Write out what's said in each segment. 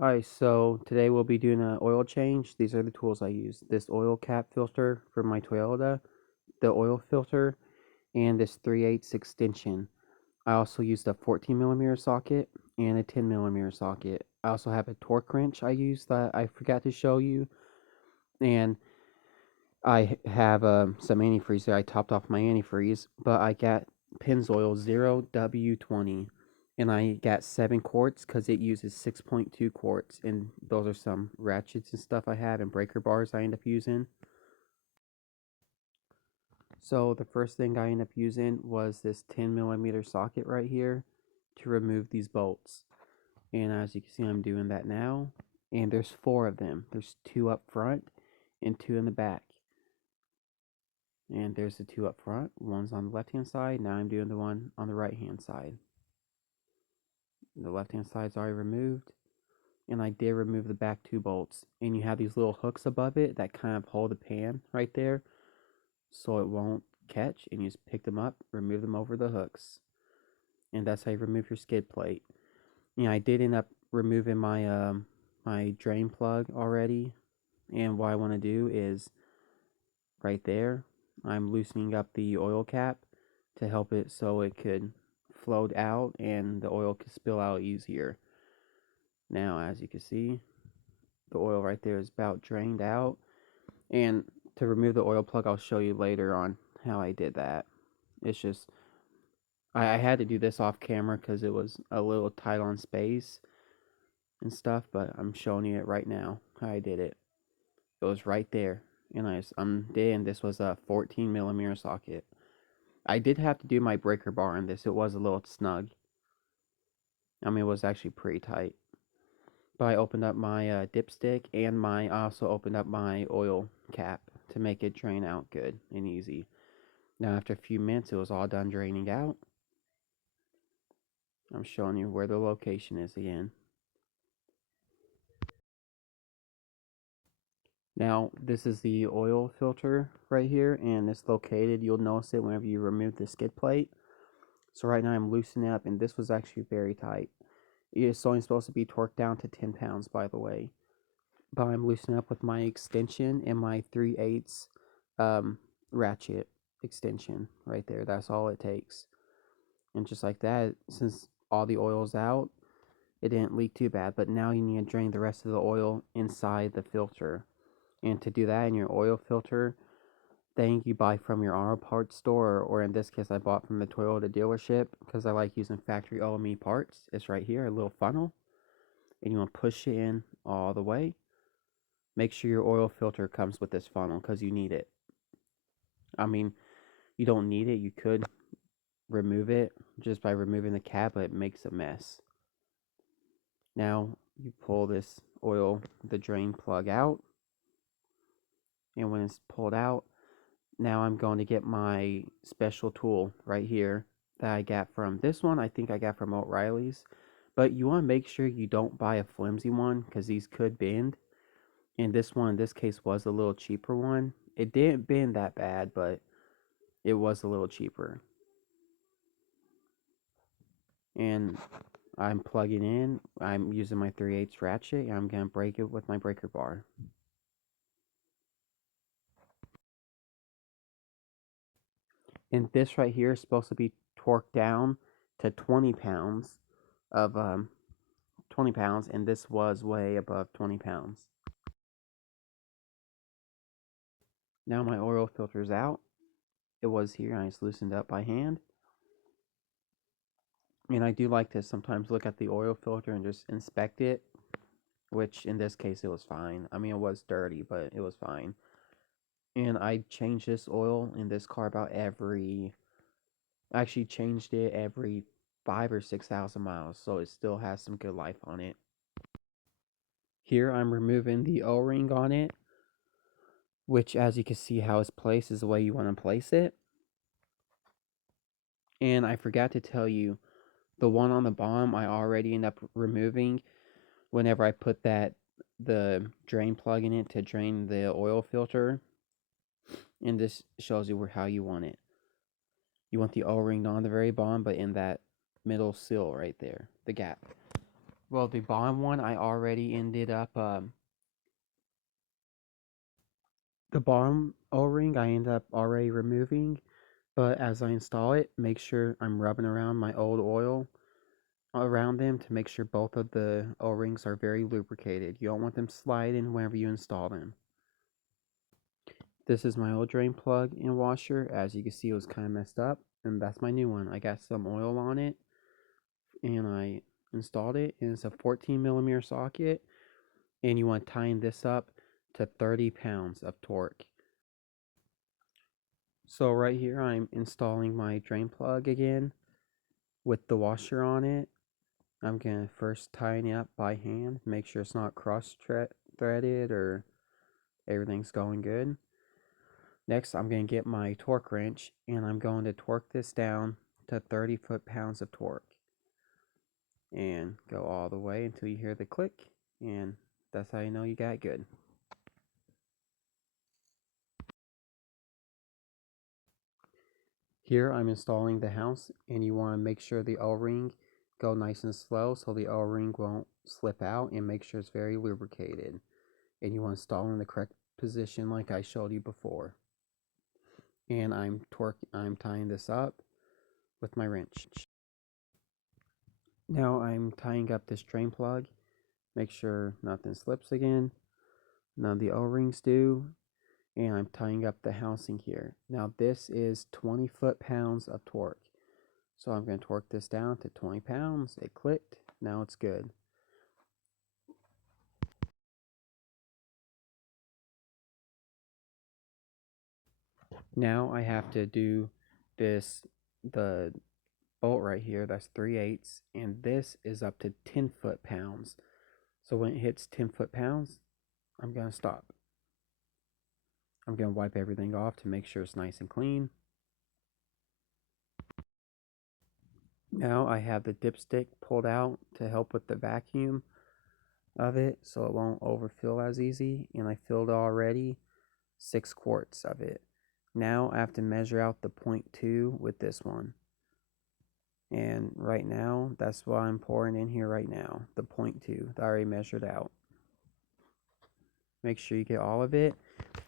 Alright, so today we'll be doing an oil change. These are the tools I use. This oil cap filter for my Toyota, the oil filter, and this 3/8 extension. I also used a 14mm socket and a 10mm socket. I also have a torque wrench I use that I forgot to show you. And I have some antifreeze there. I topped off my antifreeze, but I got Pennzoil 0W20. And I got 7 quarts because it uses 6.2 quarts. And those are some ratchets and stuff I have and breaker bars I end up using. So the first thing I end up using was this 10mm socket right here to remove these bolts. And as you can see, I'm doing that now. And there's 4 of them. There's 2 up front and 2 in the back. And there's the 2 up front. One's on the left hand side. Now I'm doing the one on the right hand side. The left hand side's already removed. And I did remove the back 2 bolts. And you have these little hooks above it that kind of hold the pan right there so it won't catch. And you just pick them up, remove them over the hooks. And that's how you remove your skid plate. I did end up removing my my drain plug already. And what I want to do is right there, I'm loosening up the oil cap to help it so it could float out and the oil could spill out easier. Now, as you can see, the oil right there is about drained out. And to remove the oil plug, I'll show you later on how I did that. It's just, I had to do this off camera because it was a little tight on space and stuff, but I'm showing you it right now how I did it. It was right there. And I just undid, and this was a 14mm socket. I did have to do my breaker bar on this. It was a little snug. I mean, it was actually pretty tight. But I opened up my dipstick and I also opened up my oil cap to make it drain out good and easy. Now, after a few minutes, it was all done draining out. I'm showing you where the location is again. Now, this is the oil filter right here, and it's located. You'll notice it whenever you remove the skid plate. So right now I'm loosening up, and this was actually very tight. It's only supposed to be torqued down to 10 pounds, by the way. But I'm loosening up with my extension and my 3/8 ratchet extension right there. That's all it takes. And just like that, since all the oil's out, it didn't leak too bad. But now you need to drain the rest of the oil inside the filter. And to do that in your oil filter thing you buy from your auto parts store, or in this case I bought from the Toyota dealership because I like using factory OME parts. It's right here, a little funnel, and you want to push it in all the way. Make sure your oil filter comes with this funnel because you need it. I mean, you don't need it. You could remove it just by removing the cap, but it makes a mess. Now you pull this oil, the drain plug out, and when it's pulled out, now I'm going to get my special tool right here that I got from this one. I think I got from O'Reilly's. But you want to make sure you don't buy a flimsy one because these could bend. And this one, in this case, was a little cheaper one. It didn't bend that bad, but it was a little cheaper. And I'm plugging in. I'm using my 3/8 ratchet. And I'm going to break it with my breaker bar. And this right here is supposed to be torqued down to 20 pounds of 20 pounds, and this was way above 20 pounds. Now my oil filter's out. It was here, and I just loosened up by hand. And I do like to sometimes look at the oil filter and just inspect it, which in this case it was fine. I mean, it was dirty, but it was fine. And I change this oil in this car about I actually changed it every 5 or 6,000 miles, so it still has some good life on it. Here I'm removing the O-ring on it, which, as you can see how it's placed, is the way you want to place it. And I forgot to tell you, the one on the bottom I already end up removing whenever I put the drain plug in it to drain the oil filter. And this shows you how you want it. You want the O-ring not on the very bottom, but in that middle seal right there, the gap. Well, the bottom one I already ended up the bottom O-ring I ended up already removing, but as I install it, make sure I'm rubbing around my old oil around them to make sure both of the O-rings are very lubricated. You don't want them sliding whenever you install them. This is my old drain plug and washer. As you can see, it was kind of messed up, and that's my new one. I got some oil on it, and I installed it, and it's a 14 millimeter socket, and you want to tighten this up to 30 pounds of torque. So right here, I'm installing my drain plug again with the washer on it. I'm going to first tighten it up by hand, make sure it's not cross-threaded or everything's going good. Next, I'm going to get my torque wrench, and I'm going to torque this down to 30 foot-pounds of torque. And go all the way until you hear the click, and that's how you know you got it good. Here I'm installing the house, and you want to make sure the O-ring go nice and slow so the O-ring won't slip out, and make sure it's very lubricated. And you want to install in the correct position like I showed you before. And I'm tying this up with my wrench. Now I'm tying up this drain plug. Make sure nothing slips again. None of the O-rings do. And I'm tying up the housing here. Now this is 20 foot-pounds of torque. So I'm going to torque this down to 20 pounds. It clicked. Now it's good. Now I have to do the bolt right here. That's 3/8, and this is up to 10 foot-pounds. So when it hits 10 foot-pounds, I'm going to stop. I'm going to wipe everything off to make sure it's nice and clean. Now I have the dipstick pulled out to help with the vacuum of it so it won't overfill as easy, and I filled already 6 quarts of it. Now I have to measure out the 0.2 with this one. And right now, that's what I'm pouring in here right now, the 0.2 that I already measured out. Make sure you get all of it,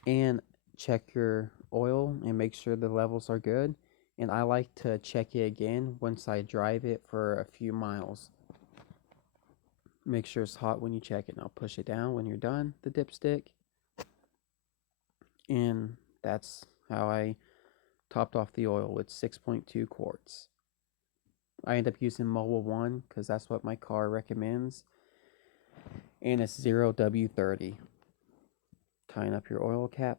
and check your oil and make sure the levels are good. And I like to check it again once I drive it for a few miles. Make sure it's hot when you check it. Now push it down when you're done, the dipstick. And that's how I topped off the oil with 6.2 quarts. I end up using Mobile 1 because that's what my car recommends. And it's 0W30. Tying up your oil cap.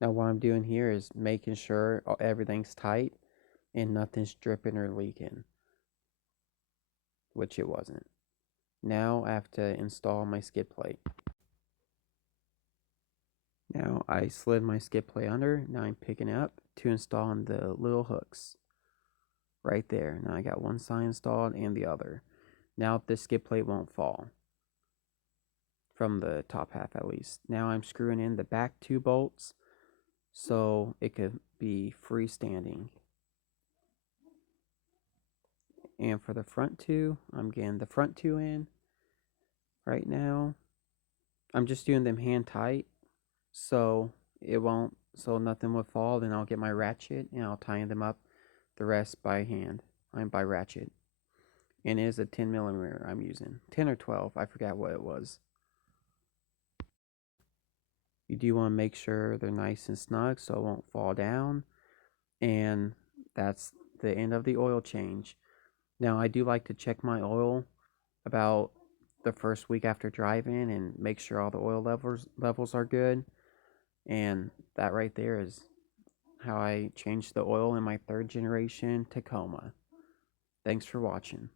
Now what I'm doing here is making sure everything's tight and nothing's dripping or leaking, which it wasn't. Now I have to install my skid plate. Now I slid my skid plate under. Now I'm picking it up to install in the little hooks right there. Now I got one side installed and the other. Now the skid plate won't fall from the top half at least. Now I'm screwing in the back 2 bolts so it could be freestanding. And for the front 2, I'm getting the front 2 in right now. I'm just doing them hand tight so nothing would fall. Then I'll get my ratchet and I'll tie them up the rest by hand. By ratchet. And it is a 10 millimeter I'm using. 10 or 12, I forgot what it was. You do want to make sure they're nice and snug so it won't fall down. And that's the end of the oil change. Now I do like to check my oil about the first week after driving and make sure all the oil levels are good. And that right there is how I changed the oil in my 3rd generation Tacoma. Thanks for watching.